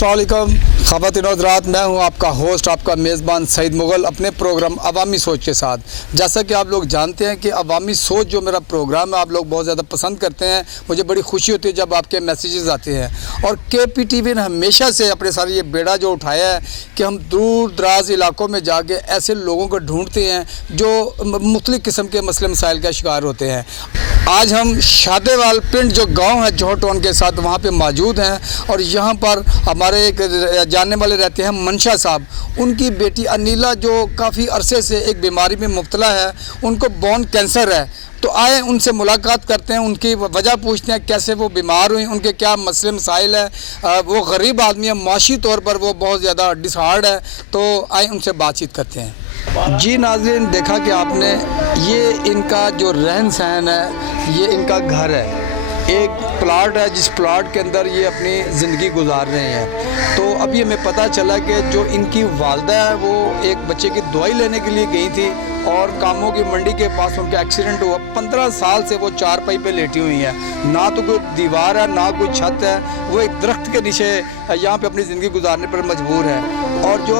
अस्सलाम वालेकुम ख़वातीन और हज़रात, मैं हूं आपका होस्ट, आपका मेज़बान सईद मुग़ल, अपने प्रोग्राम अवामी सोच के साथ। जैसा कि आप लोग जानते हैं कि अवामी सोच जो मेरा प्रोग्राम है आप लोग बहुत ज़्यादा पसंद करते हैं। मुझे बड़ी खुशी होती है जब आपके मैसेजेस आते हैं। और KPTV ने हमेशा से अपने सारे ये बेड़ा जो उठाया है कि हम दूर दराज इलाकों में जाके ऐसे लोगों को ढूँढते हैं जो मुख्तलिफ़ किस्म के मसले मसाइल का शिकार होते हैं। आज हम शादेवाल पिंड जो गाँव है जोहर टाउन के साथ, वहाँ पर मौजूद हैं और यहाँ पर हमारे एक जानने वाले रहते हैं मंशा साहब। उनकी बेटी अनीला जो काफ़ी अरसे से एक बीमारी में मुब्तला है, उनको बोन कैंसर है। तो आए उनसे मुलाकात करते हैं, उनकी वजह पूछते हैं कैसे वो बीमार हुई, उनके क्या मसले मसाइल है। वो गरीब आदमी है, माशी तौर पर वो बहुत ज़्यादा डिसहार्ड है। तो आए उनसे बातचीत करते हैं। जी नाज़रीन, देखा कि आपने ये इनका जो रहन सहन है, ये इनका घर है, एक प्लाट है जिस प्लाट के अंदर ये अपनी ज़िंदगी गुजार रहे हैं। तो अभी हमें पता चला कि जो इनकी वालदा है वो एक बच्चे की दवाई लेने के लिए गई थी और कामों की मंडी के पास उनका एक्सीडेंट हुआ। 15 साल से वो चारपाई पे लेटी हुई है, ना तो कोई दीवार है ना कोई छत है। वो एक दरख्त के नीचे यहाँ पे अपनी ज़िंदगी गुजारने पर मजबूर है। और जो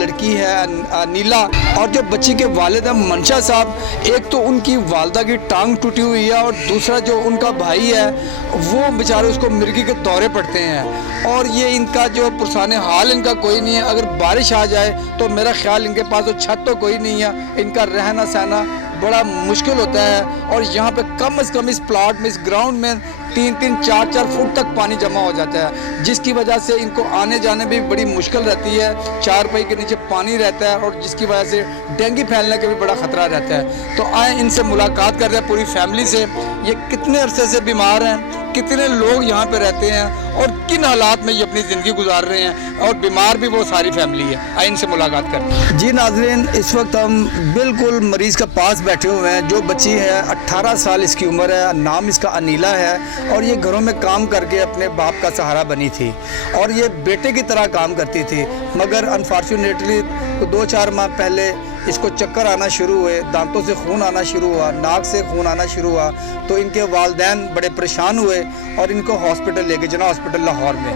लड़की है नीला और जो बच्ची के वालिद हैं मंशा साहब, एक तो उनकी वालदा की टांग टूटी हुई है और दूसरा जो उनका भाई है वो बेचारे उसको मिर्गी के दौरे पड़ते हैं। और ये इनका जो पुरसाने हाल इनका कोई नहीं है। अगर बारिश आ जाए तो मेरा ख्याल इनके पास तो छत तो कोई नहीं है, इनका रहना सहना बड़ा मुश्किल होता है। और यहाँ पे कम से कम इस प्लाट में, इस ग्राउंड में 3-3, 4-4 फुट तक पानी जमा हो जाता है, जिसकी वजह से इनको आने जाने में भी बड़ी मुश्किल रहती है। चारपाई के नीचे पानी रहता है और जिसकी वजह से डेंगू फैलने का भी बड़ा ख़तरा रहता है। तो आए इनसे मुलाकात कर रहे हैं पूरी फैमिली से। ये कितने अरसे से बीमार हैं, कितने लोग यहाँ पे रहते हैं और किन हालात में ये अपनी ज़िंदगी गुजार रहे हैं, और बीमार भी वो सारी फैमिली है। आए इनसे मुलाकात करते हैं। जी नाज़रीन, इस वक्त हम बिल्कुल मरीज़ के पास बैठे हुए हैं। जो बच्ची है 18 साल इसकी उम्र है, नाम इसका अनीला है और ये घरों में काम करके अपने बाप का सहारा बनी थी और ये बेटे की तरह काम करती थी। मगर अनफॉर्चुनेटली 2-4 माह पहले इसको चक्कर आना शुरू हुए, दांतों से खून आना शुरू हुआ, नाक से खून आना शुरू हुआ। तो इनके वालिदैन बड़े परेशान हुए और इनको हॉस्पिटल लेके जना हॉस्पिटल लाहौर में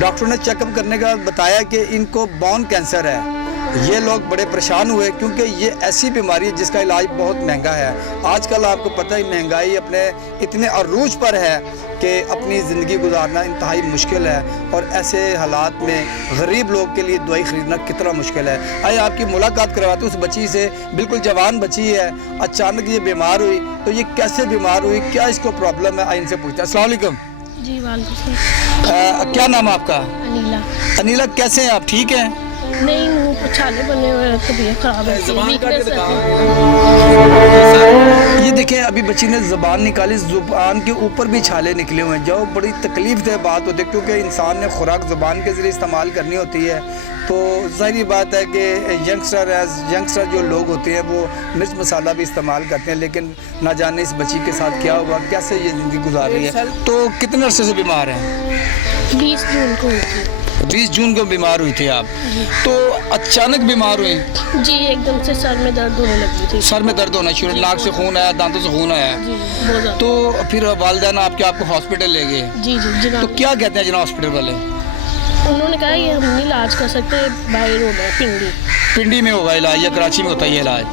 डॉक्टर ने चेकअप करने का बताया कि इनको बोन कैंसर है। ये लोग बड़े परेशान हुए क्योंकि ये ऐसी बीमारी है जिसका इलाज बहुत महंगा है। आजकल आपको पता ही महंगाई अपने इतने अरूज पर है कि अपनी ज़िंदगी गुजारना इंतहाई मुश्किल है। और ऐसे हालात में गरीब लोग के लिए दवाई ख़रीदना कितना मुश्किल है। आइए आपकी मुलाकात करवाते उस बच्ची से, बिल्कुल जवान बच्ची है, अचानक ये बीमार हुई। तो ये कैसे बीमार हुई, क्या इसको प्रॉब्लम है, आइए इनसे पूछते हैं। अस्सलाम वालेकुम। जी वालेकुम। क्या नाम है आपका? अनीला। अनीला, कैसे हैं आप, ठीक हैं? नहीं, मुँह पर छाले बने हुए हैं, तबीयत खराब है। ये देखें, अभी बच्ची ने ज़ुबान निकाली, ज़ुबान के ऊपर भी छाले निकले हुए हैं, जो बड़ी तकलीफ दह बात होती है क्योंकि इंसान ने खुराक ज़ुबान के ज़रिए इस्तेमाल करनी होती है। तो ज़ाहिर बात है कि यंगस्टर जो लोग होते हैं वो मिर्च मसाला भी इस्तेमाल करते हैं, लेकिन ना जाने इस बच्ची के साथ क्या हुआ, कैसे ये ज़िंदगी गुजार रही है। तो कितने अरसे से बीमार हैं? 20 जून को हुई थी। 20 जून को बीमार हुई थी आप? तो अचानक बीमार हुई? जी, एकदम से सर में दर्द होने लगी थी। सर में दर्द होना शुरू, नाक से खून आया, दांतों से खून आया? जी, बहुत ज़्यादा। तो फिर वालिदैन आपको हॉस्पिटल ले गए? जी जी जी। तो क्या कहते हैं जना हॉस्पिटल वाले? उन्होंने कहा ये हम नहीं इलाज कर सकते, बाहर होगा, पिंडी में होगा इलाज या कराची में होता है ये इलाज?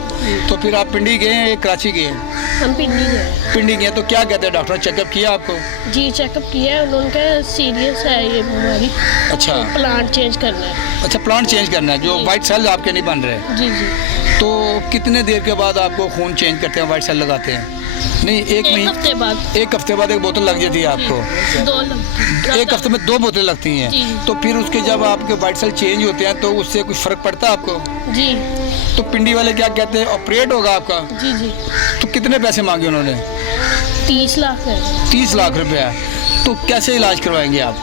तो फिर आप पिंडी गए या कराची गए? हम पिंडी गए। तो क्या कहते हैं डॉक्टर, चेकअप किया आपको? जी, चेकअप किया है। उन्होंने कहा सीरियस है ये बीमारी। अच्छा, प्लांट चेंज करना है। अच्छा, प्लांट चेंज करना है, जो वाइट सेल आपके नहीं बन रहे? जी जी। तो कितने देर के बाद आपको खून चेंज करते हैं, वाइट सेल लगाते हैं? नहीं, एक हफ्ते बाद। एक हफ्ते बाद एक बोतल लग जाती है आपको? एक हफ्ते में 2 बोतलें लगती हैं। तो फिर उसके जब आपके वाइट सेल चेंज होते हैं तो उससे कुछ फ़र्क पड़ता है आपको? जी। तो पिंडी वाले क्या कहते हैं, ऑपरेट होगा आपका? जी जी। तो कितने पैसे मांगे उन्होंने? 30 लाख है। 30 लाख रुपया। तो कैसे इलाज करवाएंगे आप?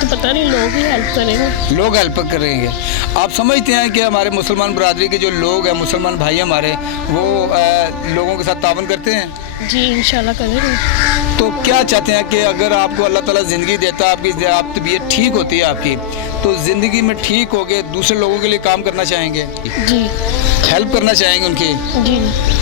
तो पता नहीं, लोग ही हेल्प करेंगे। लोग हेल्प करेंगे। आप समझते हैं कि हमारे मुसलमान बरादरी के जो लोग हैं, मुसलमान भाई हमारे, वो लोगों के साथ तावन करते हैं? जी, इंशाल्लाह करेंगे। तो क्या चाहते हैं कि अगर आपको अल्लाह ताला ज़िंदगी देता, आपकी तबीयत ठीक होती है आपकी, तो ज़िंदगी में ठीक हो गए, दूसरे लोगों के लिए काम करना चाहेंगे, जी हेल्प करना चाहेंगे उनकी। जी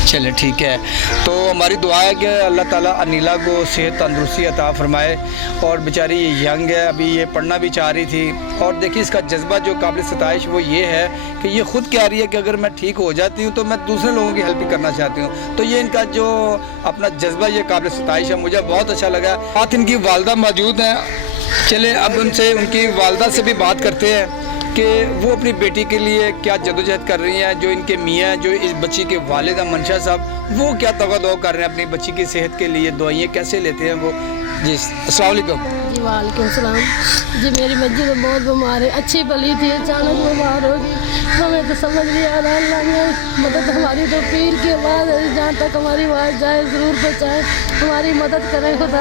चले ठीक है, तो हमारी दुआ है कि अल्लाह ताला अनिला को सेहत तंदुरुस्ती अता फरमाए। और बेचारी ये यंग है, अभी ये पढ़ना भी चाह रही थी, और देखिए इसका जज्बा जो काबिल सताइश वो ये है कि ये ख़ुद कह रही है कि अगर मैं ठीक हो जाती हूँ तो मैं दूसरे लोगों की हेल्प भी करना चाहती हूँ। तो ये इनका जो अपना जज्बा ये काबिल सताइश है, मुझे बहुत अच्छा लगा। साथ इनकी वालदा मौजूद हैं, चले अब उनसे उनकी वालदा से भी बात करते हैं कि वो अपनी बेटी के लिए क्या जदोजहद कर रही हैं। जो इनके मियाँ, जो इस बच्ची के वालिदा मंशा साहब, वो क्या तवज्जो कर रहे हैं अपनी बच्ची की सेहत के लिए, दवाइयाँ कैसे लेते हैं वो। जी अस्सलाम वालेकुम। जी वालेकुम सलाम। जी मेरी बच्ची तो बहुत बीमार है, अच्छी भली थी, अचानक बीमार होगी। हमें तो समझ नहीं आ रहा, अल्लाह ने मदद हमारी तो पीर की आवाज़ है, जहाँ तक हमारी आवाज़ जाए ज़रूर पहुँचाए, हमारी मदद करें खुदा।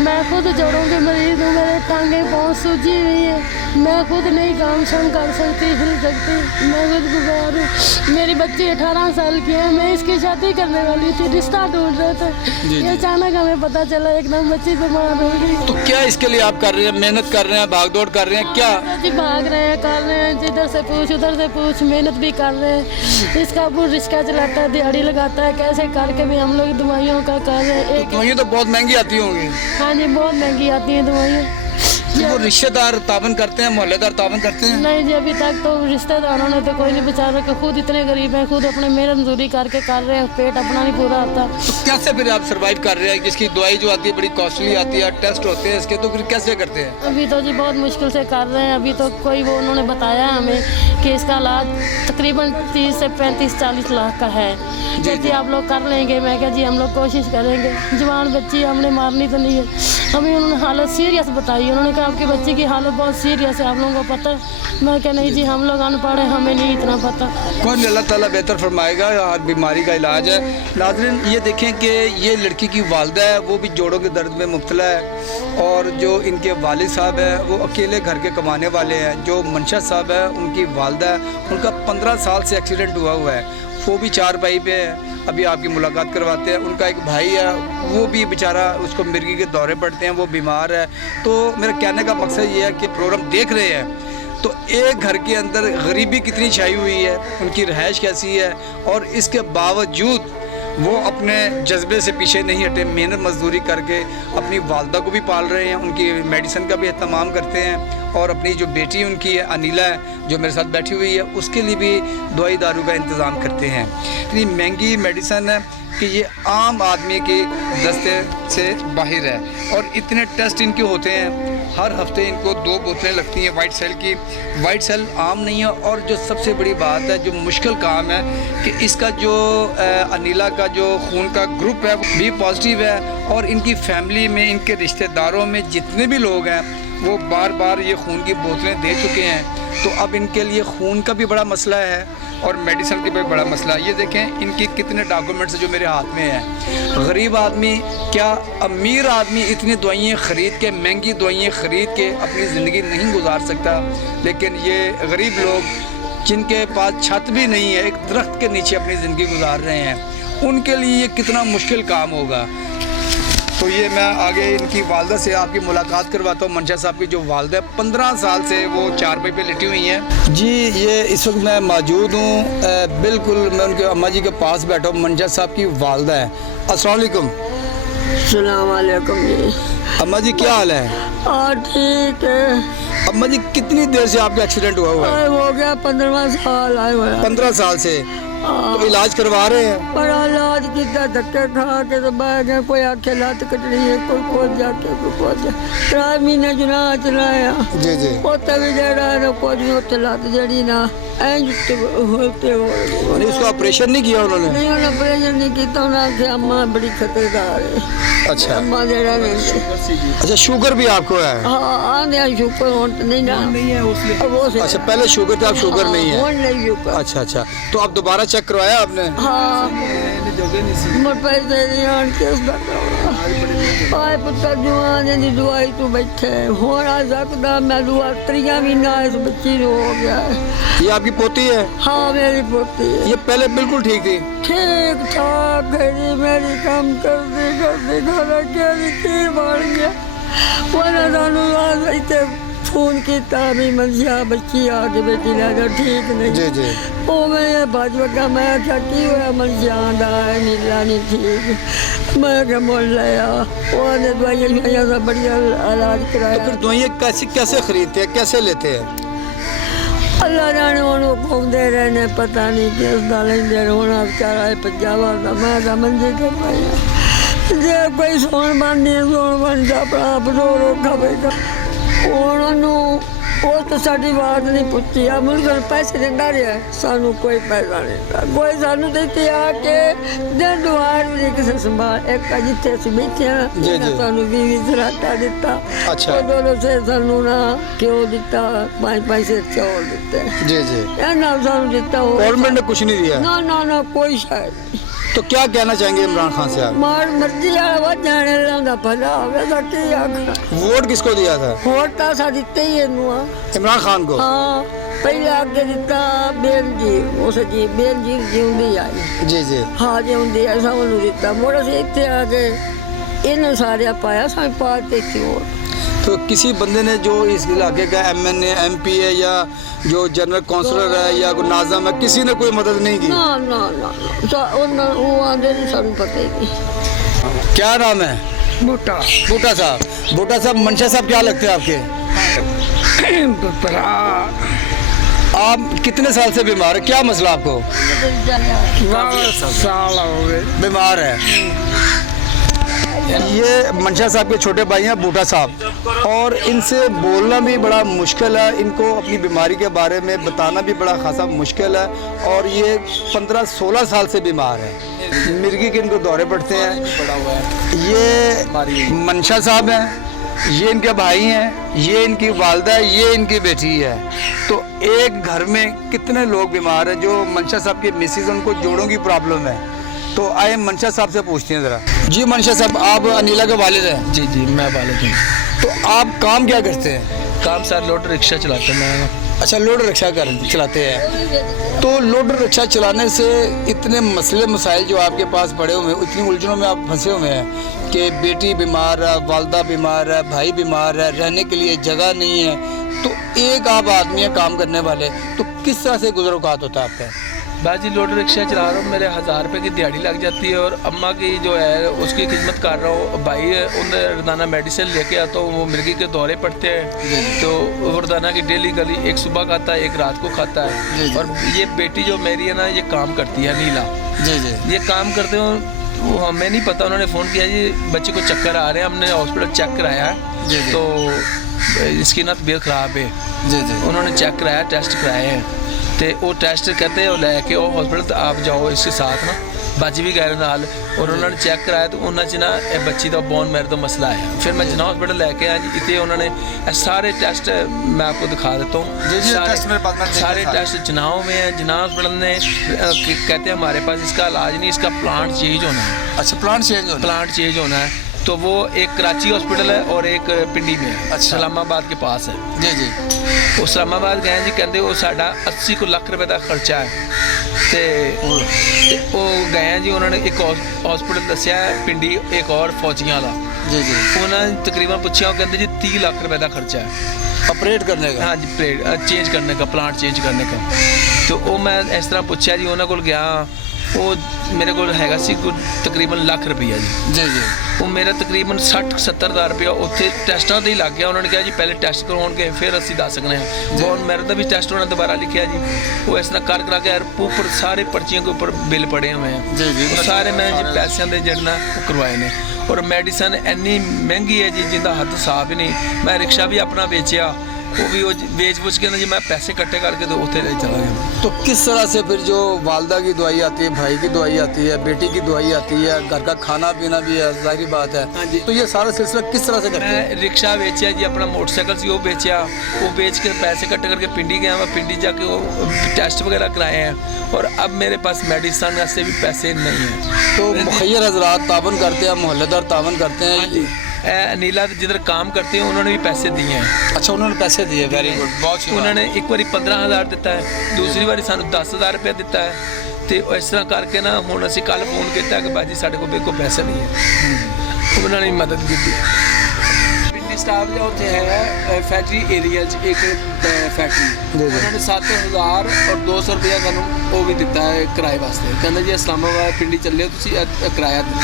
मैं खुद जोड़ों के मरीज़ हूँ, मेरे टांगे पाँव सूजी हुई है, मैं खुद नहीं काम शाम कर सकती, हिल सकती, मैं खुद बीमार हूँ। मेरी बच्ची 18 साल की है, मैं इसकी शादी करने वाली थी, रिश्ता ढूंढ रहे थे, ये अचानक हमें पता चला एकदम बच्ची बीमार हो गई। तो क्या इसके लिए आप कर रहे हैं, मेहनत कर रहे हैं, भाग दौड़ कर रहे हैं क्या? जी भाग रहे हैं, कर रहे हैं, जिधर से पूछ उधर से पूछ, मेहनत भी कर रहे हैं। इसका वो रिक्शा चलाता है, दिहाड़ी लगाता है, कैसे करके भी हम लोग दवाइयों का कर रहे हैं। दवाइयाँ तो बहुत महंगी आती होंगी। हाँ जी बहुत महंगी आती हैं दवाइयाँ। तो वो रिश्तेदार तावन करते हैं, मोहल्लेदार तावन करते हैं? नहीं जी अभी तक तो रिश्तेदारों ने तो कोई नहीं, बेचारा कि खुद इतने गरीब हैं, खुद अपने मेहनत मजदूरी करके कर रहे हैं, पेट अपना नहीं पूरा होता। तो कैसे फिर आप सरवाइव कर रहे हैं? इसकी दवाई जो आती है बड़ी कॉस्टली आती है, टेस्ट होते हैं इसके, तो फिर कैसे करते हैं? अभी तो जी बहुत मुश्किल से कर रहे हैं। अभी तो कोई वो उन्होंने बताया हमें कि इसका इलाज तकरीबन 30 से 35-40 लाख का है, जैसे आप लोग कर लेंगे। मैं क्या जी हम लोग कोशिश करेंगे, जवान बच्ची हमने मारनी तो नहीं है। अभी उन्होंने हालत सीरियस बताई, उन्होंने कहा आपकी बच्ची की हालत बहुत सीरियस है, आप लोगों को पता है? मैं क्या नहीं जी हम लोग अनपढ़ हैं, हमें नहीं इतना पता। कौन अल्लाह ताला बेहतर फरमाएगा, हर बीमारी का इलाज है। नाज़रीन ये देखें कि ये लड़की की वालदा है, वो भी जोड़ों के दर्द में मुब्तला है, और जो इनके वालिद साहब हैं वो अकेले घर के कमाने वाले हैं। जो मंशा साहब है उनकी वालदा है, उनका 15 साल से एक्सीडेंट हुआ है, वो भी 4 पाई पे है। अभी आपकी मुलाकात करवाते हैं। उनका एक भाई है, वो भी बेचारा, उसको मिर्गी के दौरे पड़ते हैं, वो बीमार है। तो मेरा कहने का मकसद ये है कि प्रोग्राम देख रहे हैं तो एक घर के अंदर गरीबी कितनी छाई हुई है, उनकी रहायश कैसी है, और इसके बावजूद वो अपने जज्बे से पीछे नहीं हटे, मेहनत मजदूरी करके अपनी वालदा को भी पाल रहे हैं, उनकी मेडिसिन का भी एहतमाम करते हैं, और अपनी जो बेटी उनकी है अनिला है जो मेरे साथ बैठी हुई है, उसके लिए भी दवाई दारू का इंतज़ाम करते हैं। इतनी महंगी मेडिसिन है कि ये आम आदमी के दस्ते से बाहर है, और इतने टेस्ट इनके होते हैं। हर हफ्ते इनको 2 बोतलें लगती हैं वाइट सेल की। वाइट सेल आम नहीं है, और जो सबसे बड़ी बात है, जो मुश्किल काम है कि इसका जो अनिला का जो खून का ग्रुप है वो बी पॉजिटिव है, और इनकी फैमिली में, इनके रिश्तेदारों में जितने भी लोग हैं वो बार बार ये खून की बोतलें दे चुके हैं। तो अब इनके लिए खून का भी बड़ा मसला है, और मेडिसिन का भी बड़ा मसला है। ये देखें इनकी कितने डॉक्यूमेंट्स जो मेरे हाथ में हैं। गरीब आदमी क्या अमीर आदमी इतनी दवाइयाँ ख़रीद के, महंगी दवाइयाँ ख़रीद के अपनी ज़िंदगी नहीं गुजार सकता, लेकिन ये गरीब लोग जिनके पास छत भी नहीं है, एक दरख्त के नीचे अपनी ज़िंदगी गुजार रहे हैं, उनके लिए ये कितना मुश्किल काम होगा। तो ये मैं आगे इनकी वालदा से आपकी मुलाकात करवाता हूँ। मंशा साहब की जो वालदा है 15 साल से वो 4 पाई पे लेटी हुई हैं। जी ये इस वक्त मैं मौजूद हूँ, बिल्कुल मैं उनके अम्मा जी के पास बैठा हूँ। मंशा साहब की वालदा है। अस्सलाम वालेकुम। अस्सलाम वालेकुम जी। अम्मा जी क्या हाल है? ठीक है। अम्मा जी कितनी देर से आपका एक्सीडेंट हुआ है? हो गया 15 साल आए हुए। 15 साल से तो इलाज करवा रहे हैं? बड़ा इलाज किया, धक्के खा के तो बह गए। कोई आखे लत कटनी है, कोई खोज जाके कोई खोज 3 महीने जुना चलाया। जी जी। उत्ते भी जड़ा ना कुछ नहीं, उत्ते लत जड़ी ना होते हो। उसका ऑपरेशन नहीं किया उन्होंने? नहीं उन्होंने ऑपरेशन नहीं किया, उन्होंने आखे अम्मा बड़ी खतरदार है। अच्छा अम्मा जड़ा नहीं। अच्छा शुगर भी आपको है? हाँ आने शुगर हो नहीं ना, नहीं है उसमें। अच्छा पहले शुगर था, अब शुगर नहीं है? नहीं शुगर। अच्छा अच्छा, तो आप दोबारा चेक करवाया आपने? हाँ पैसे नहीं आन के आए पुत्र जवान की दवाई तो बैठे होना सकता। मैं दुआ 3 महीना इस बच्ची को हो गया है। ये आपकी पोती है? हाँ मेरी पोती है। ये पहले बिल्कुल ठीक थी? ठीक ठाक है, मेरी काम करते करते घर के खीर बन गया। फोन किया भी मंजिया बच्ची आके बेटी लै जा ठीक नहीं जी जी वो मैं बज लगा मैं क्या की होया मंजिया दा नीला नहीं ठीक मैं क्या मोल लिया वो ने दवाइयां सब बढ़िया इलाज तो कराया फिर दवाइयाँ कैसे खरीदते हैं, कैसे लेते हैं? अल्लाह जाने उन्होंने घूमते रहने पता नहीं किस दा लेंदे होना बेचारा पंजाबा दा मैं दा मंजे के पाया जे कोई सोन बन जा अपना आप रो खावेगा उन्होंने वो तो साड़ी बात नहीं पूछी आ मुल्क पैसे दिंदा रहा सानू कोई पैसा नहीं कोई सानू देते आके दिन दुआर भी किसी संभाल एक जिथे असीं बैठे जी, जी। सानू 20 राटा दिता अच्छा। दोनों से सानू ना क्यों दिता 5 पैसे चौल दिते जी जी ए ना सानू दिता हो गवर्नमेंट ने कुछ नहीं दिया। ना कोई शायद तो क्या कहना चाहेंगे इमरान खान से आप? मार मर्जी वाला वा जाने लांदा भला होवे तो की आखा वोट किसको दिया था? वोट तो सा दिते ही इनू इमरान खान को। हाँ पहले आगे दिता बेन जी उस जी बेन जी जिंदी आई जी जी हाँ जिंदी आई सानू दिता मोड़ा से इतने आके इन सारे पाया सा पाते थी वोट। तो किसी बंदे ने जो इस इलाके का MNA MP है या जो जनरल काउंसलर है या कोई नाज़म है, किसी ने कोई मदद नहीं की? ना वो आंदे नहीं सानू पता ही नहीं। क्या नाम है? बूटा बूटा साहब। बूटा साहब, मंशा साहब क्या लगते हैं आपके? आप कितने साल से बीमार है, क्या मसला आपको? साल हो गए बीमार है। ये मंशा साहब के छोटे भाई हैं बूटा साहब, और इनसे बोलना भी बड़ा मुश्किल है, इनको अपनी बीमारी के बारे में बताना भी बड़ा खासा मुश्किल है, और ये 15-16 साल से बीमार है। मिर्गी के इनको दौरे पड़ते हैं। ये मंशा साहब हैं, ये इनके भाई हैं, ये इनकी वालदा है, ये इनकी बेटी है। तो एक घर में कितने लोग बीमार हैं? जो मंशा साहब की मिसेज, उनको जोड़ों की प्रॉब्लम है। तो आए मंशा साहब से पूछते हैं ज़रा। जी मंशा साहब, आप अनिला के वालिद हैं? जी जी मैं वालिद हूँ। तो आप काम क्या करते हैं? काम सर लोड रिक्शा चलाता मैं। अच्छा, लोड रिक्शा चलाते हैं। तो लोड रिक्शा चलाने से इतने मसले मसाइल जो आपके पास पड़े हुए हैं, इतनी उलझनों में आप फंसे हुए हैं कि बेटी बीमार है, वालदा बीमार है, भाई बीमार है, रहने के लिए जगह नहीं है। तो एक आप आदमी है काम करने वाले, तो किस तरह से गुजरोकात होता है आपका? बाजी लोड रिक्शा चला रहा हूँ, मेरे 1000 रुपये की दिहाड़ी लग जाती है, और अम्मा की जो है उसकी खिदमत कर रहा हूँ। भाई उन्हें रोजाना मेडिसिन लेके आता हूँ, वो मिर्गी के दौरे पड़ते हैं, तो रोजाना की डेली गली एक सुबह खाता है, एक रात को खाता है। और ये बेटी जो मेरी है ना, ये काम करती है नीला। जी जी। ये काम करते हो, वो हमें नहीं पता, उन्होंने फ़ोन किया जी बच्चे को चक्कर आ रहे हैं, हमने हॉस्पिटल चेक कराया है, तो इसकी ना तबीयत ख़राब है। जी जी। उन्होंने चेक कराया, टेस्ट कराए हैं, तो वो टेस्ट कहते हैं लैके वो हॉस्पिटल आप जाओ इसके साथ ना, बाजी भी गए नाल, और उन्होंने चेक कराया तो उन्होंने ना बच्ची का बोन मैरो का मसला है। फिर मैं जना हॉस्पिटल लैके आया जी, इतने उन्होंने सारे टेस्ट मैं आपको दिखा देता हूँ। सारे टेस्ट जनाओं में हैं। जना हॉस्पिटल ने कहते हैं हमारे पास इसका इलाज नहीं, इसका प्लांट चेंज होना है। अच्छा, प्लांट चेंज होना है। तो वो एक कराची हॉस्पिटल है और एक पिंडी में है। अच्छा। इस्लामाबाद के पास है। जी जी। वो इस्लामाबाद गए जी, कहते वो साढ़ा 80 लाख रुपए का खर्चा है। तो वो गए जी, उन्होंने एक हॉस्पिटल दसिया है पिंडी, एक और फौजियां वाला। जी जी। उन्होंने तकरीबन पूछा, वो कहते जी 30 लाख रुपए का खर्चा है ऑपरेट करने का। हाँ जी, प्लेट चेंज करने का, प्लांट चेंज करने का। तो वो मैं इस तरह पूछा जी, उन्होंने को गया, वो मेरे को हैगा सी तकरीबन लाख रुपया जी। जी जी। वो मेरा तकरीबन 60-70 हज़ार रुपया उत्थे टेस्टां ते ही लग गया। उन्होंने कहा जी पहले टेस्ट करवाउणगे फिर असीं दस सकने हैं। बोन मैरो का भी टेस्ट उन्होंने दोबारा लिखा जी, वो इस तरह कर करा के यार ऊपर सारे पर्चियों के ऊपर बिल पड़े हुए हैं। जी जी। वो सारे मैं जी पैसों के जड़ना करवाए ने, और मेडिसन इन्नी महंगी है जी जिंदा हद हिसाब ही नहीं। मैं रिक्शा भी अपना बेचिया, वो भी वो बेच बुच के ना जी मैं पैसे इकट्ठे करके तो उत्थे ले चला गया। तो किस तरह से फिर जो वालदा की दवाई आती है, भाई की दवाई आती है, बेटी की दवाई आती है, घर का खाना पीना भी है, जाहिर बात है। हाँ जी। तो ये सारा सिलसिला किस तरह से करते हैं? मैं रिक्शा बेचा जी, अपना मोटरसाइकिल से वो बेचा, वो बेच के पैसे इकट्ठे करके पिंडी गया। मैं पिंडी जाके वो टेस्ट वगैरह कराए हैं, और अब मेरे पास मेडिसन से भी पैसे नहीं हैं। तो मुखैर हजरात तावन करते हैं, मोहल्लेदार तावन करते हैं। नीला जिधर काम करते हैं उन्होंने भी पैसे दिए हैं। अच्छा, उन्होंने पैसे दिए, वेरी गुड, बहुत उन्होंने एक बारी 15,000 दिता है, दूसरी बारी सानू 10,000 रुपया दिता है। तो इस तरह करके ना हुण असीं कल फोन किया कि बाजी साडे कोल बिल्कुल पैसे नहीं है। उन्होंने भी मदद की। पिंडी ਸਟਾਫ ਜੋ ਉੱਥੇ ਹੈ ਫੈਕਟਰੀ ਏਰੀਆ 'ਚ ਇੱਕ ਫੈਕਟਰੀ ਜੀ। ਉਹਨਾਂ ਨੇ 7000 ਔਰ 200 ਰੁਪਇਆ ਸਾਨੂੰ ਉਹ ਵੀ ਦਿੱਤਾ ਹੈ ਕਿਰਾਏ ਵਾਸਤੇ, ਕਹਿੰਦੇ ਜੀ इस्लामाबाद पिंडी चल रहे हो तुसी किराया दो।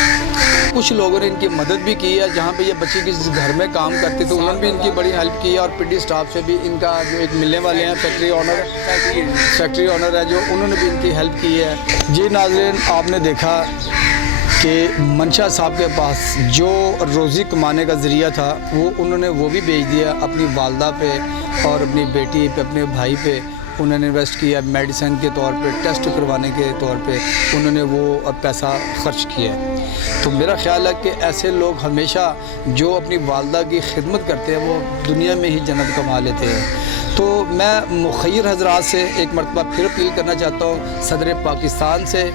कुछ लोगों ने इनकी मदद भी की है, जहाँ पे ये बच्ची किस घर में काम करते थे उन्होंने भी इनकी बड़ी हेल्प की है, और पिंडी स्टाफ से भी इनका जो एक मिलने वाले हैं फैक्ट्री ऑनर है जो उन्होंने भी इनकी हेल्प की है। जी नाज़रीन, आपने देखा कि मंशा साहब के पास जो रोज़ी कमाने का ज़रिया था वो उन्होंने वो भी बेच दिया, अपनी वालदा पे और अपनी बेटी पे, अपने भाई पे उन्होंने इन्वेस्ट किया, मेडिसिन के तौर पे, टेस्ट करवाने के तौर पे उन्होंने वो पैसा खर्च किया है। तो मेरा ख्याल है कि ऐसे लोग हमेशा जो अपनी वालदा की खिदमत करते हैं वो दुनिया में ही जन्नत कमा लेते हैं। तो मैं मुखय्यर हजरात से एक मरतबा फिर अपील करना चाहता हूँ, सदर पाकिस्तान से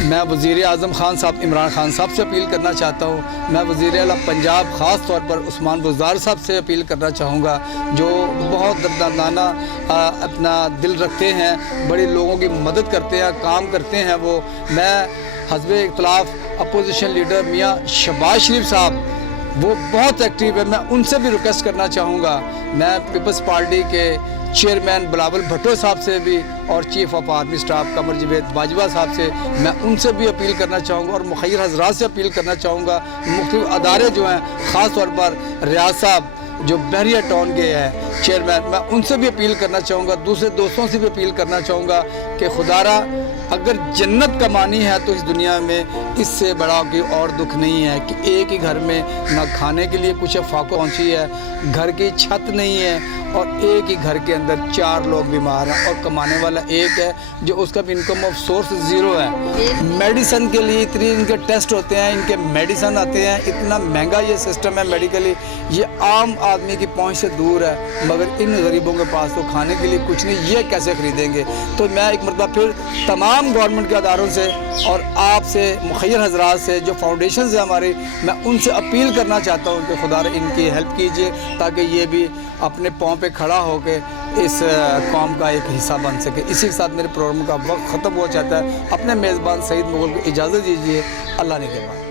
मैं वज़ीर आज़म ख़ान साहब इमरान ख़ान साहब से अपील करना चाहता हूँ, मैं वज़ीर आला पंजाब ख़ास तौर पर उस्मान बुज़दार साहब से अपील करना चाहूँगा जो बहुत दर्दाना अपना दिल रखते हैं, बड़े लोगों की मदद करते हैं, काम करते हैं वो। मैं हज़ब इख्तिलाफ़ अपोजिशन लीडर मियाँ शहबाज शरीफ साहब वो बहुत एक्टिव है, मैं उनसे भी रिक्वेस्ट करना चाहूँगा। मैं पीपल्स पार्टी के चेयरमैन बिलावल भुट्टो साहब से भी और chief of army staff Qamar Javed Bajwa साहब से मैं उनसे भी अपील करना चाहूँगा, और मुखय्यर हजरात से अपील करना चाहूँगा। मुख्तलिफ अदारे जो हैं ख़ास तौर पर रियाज साहब जो बहरिया टाउन के हैं चेयरमैन, मैं उनसे भी अपील करना चाहूँगा, दूसरे दोस्तों से भी अपील करना चाहूँगा कि खुदारा अगर जन्नत कमानी है तो इस दुनिया में इससे बड़ा कोई और दुख नहीं है कि एक ही घर में ना खाने के लिए कुछ फाको पहुँची है, घर की छत नहीं है, और एक ही घर के अंदर 4 लोग बीमार हैं और कमाने वाला एक है जो उसका भी इनकम ऑफ सोर्स 0 है। मेडिसिन के लिए इतनी इनके टेस्ट होते हैं, इनके मेडिसिन आते हैं, इतना महंगा ये सिस्टम है मेडिकली, ये आम आदमी की पहुंच से दूर है, मगर इन गरीबों के पास तो खाने के लिए कुछ नहीं, ये कैसे ख़रीदेंगे। तो मैं एक मरतबा फिर तमाम गवर्नमेंट के अदारों से और आपसे मुखय्यर हजरात से जो फाउंडेशन है हमारी, मैं उनसे अपील करना चाहता हूँ कि खुदा इनकी हेल्प कीजिए ताकि ये भी अपने पाँव पे खड़ा होकर इस कौम का एक हिस्सा बन सके। इसी के साथ मेरे प्रोग्राम का वक्त ख़त्म हो जाता है। अपने मेज़बान सईद मुगल को इजाज़त दीजिए। अल्लाह ने के बाद।